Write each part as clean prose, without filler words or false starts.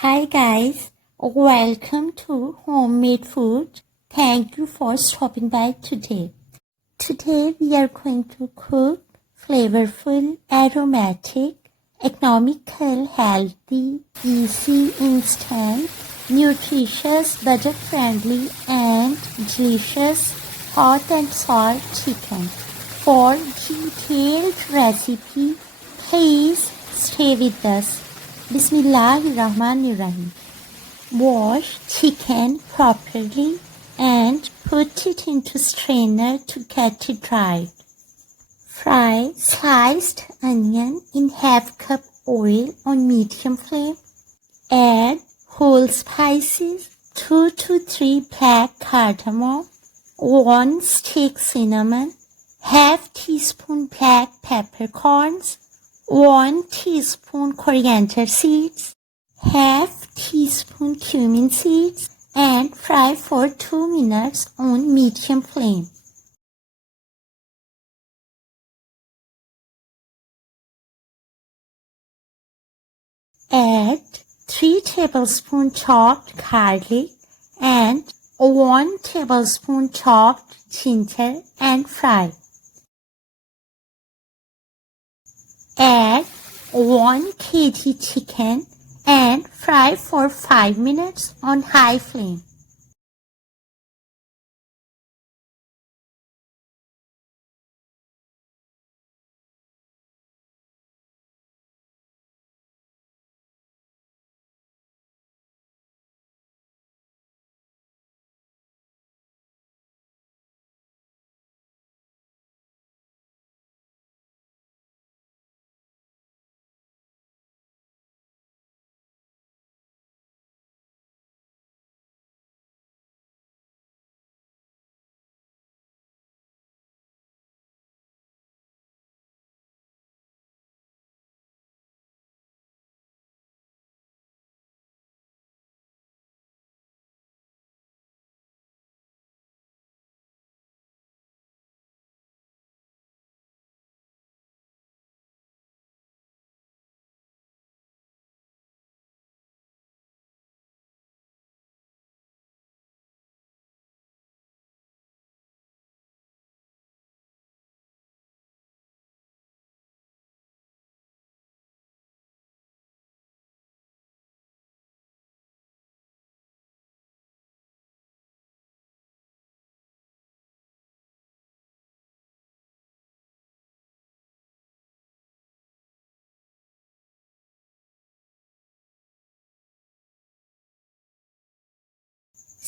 Hi guys, welcome to Homemade Food. Thank you for stopping by today. Today we are going to cook flavorful, aromatic, economical, healthy, easy, instant, nutritious, budget-friendly and delicious hot and salt chicken. For detailed recipe, please stay with us. Bismillahirrahmanirrahim. Wash chicken properly and put it into strainer to get it dried. Fry sliced onion in half cup oil on medium flame. Add whole spices, 2 to 3 black cardamom, 1 stick cinnamon, half teaspoon black peppercorns, 1 teaspoon coriander seeds, half teaspoon cumin seeds, and fry for 2 minutes on medium flame. Add 3 tablespoons chopped garlic and 1 tablespoon chopped ginger and fry. Add 1 kg chicken and fry for 5 minutes on high flame.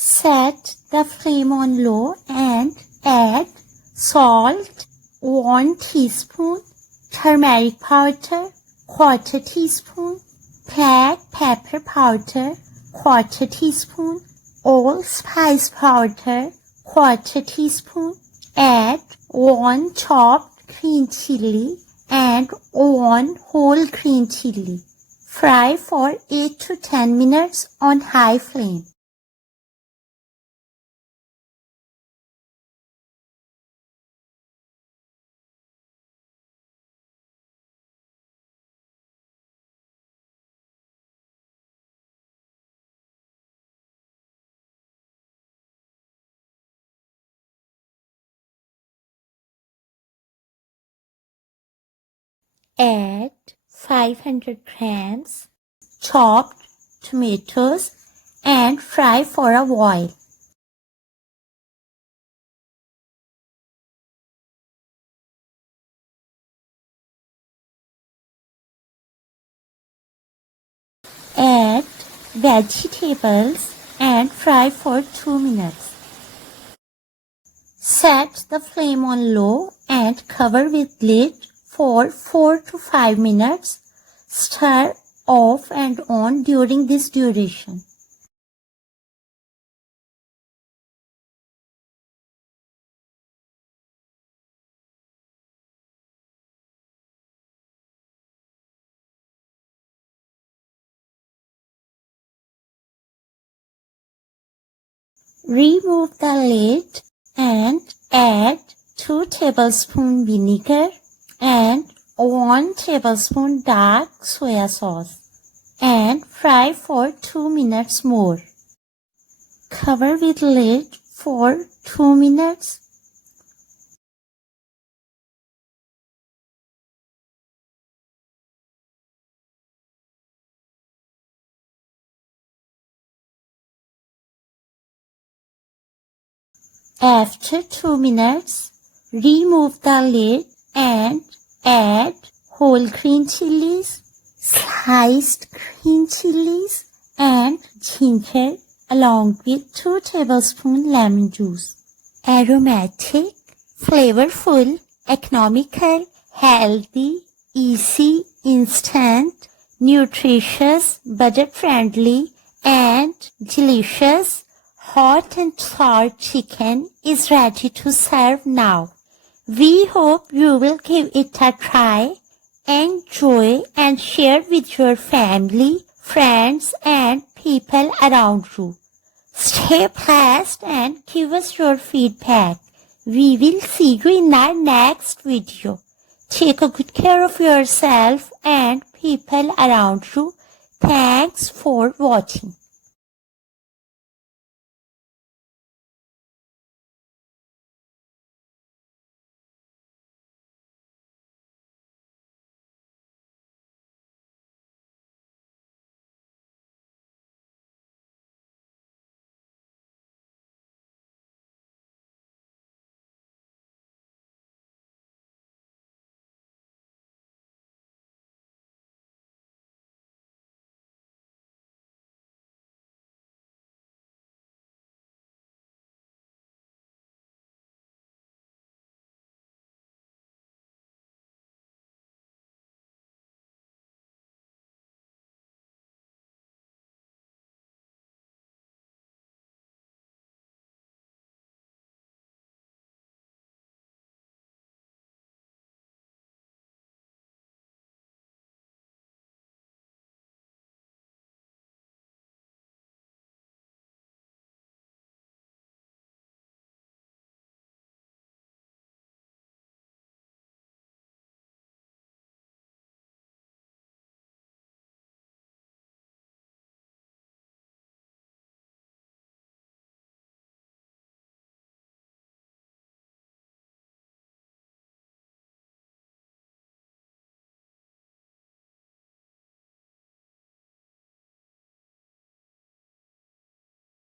Set the flame on low and add salt, 1 teaspoon, turmeric powder, 1/4 teaspoon, black pepper powder, 1/4 teaspoon, allspice powder, 1/4 teaspoon. Add 1 chopped green chili and 1 whole green chili. Fry for 8 to 10 minutes on high flame. Add 500 grams chopped tomatoes and fry for a while. Add vegetables and fry for 2 minutes. Set the flame on low and cover with lid for 4 to 5 minutes. Stir off and on during this duration. Remove the lid and add 2 tablespoons vinegar and 1 tablespoon dark soya sauce and Fry for 2 minutes more. Cover with lid for 2 minutes. After 2 minutes, remove the lid and add whole green chilies, sliced green chilies, and ginger along with 2 tablespoons lemon juice. Aromatic, flavorful, economical, healthy, easy, instant, nutritious, budget-friendly, and delicious hot and sour chicken is ready to serve now. We hope you will give it a try, enjoy and share with your family, friends and people around you. Stay blessed and give us your feedback. We will see you in our next video. Take a good care of yourself and people around you. Thanks for watching.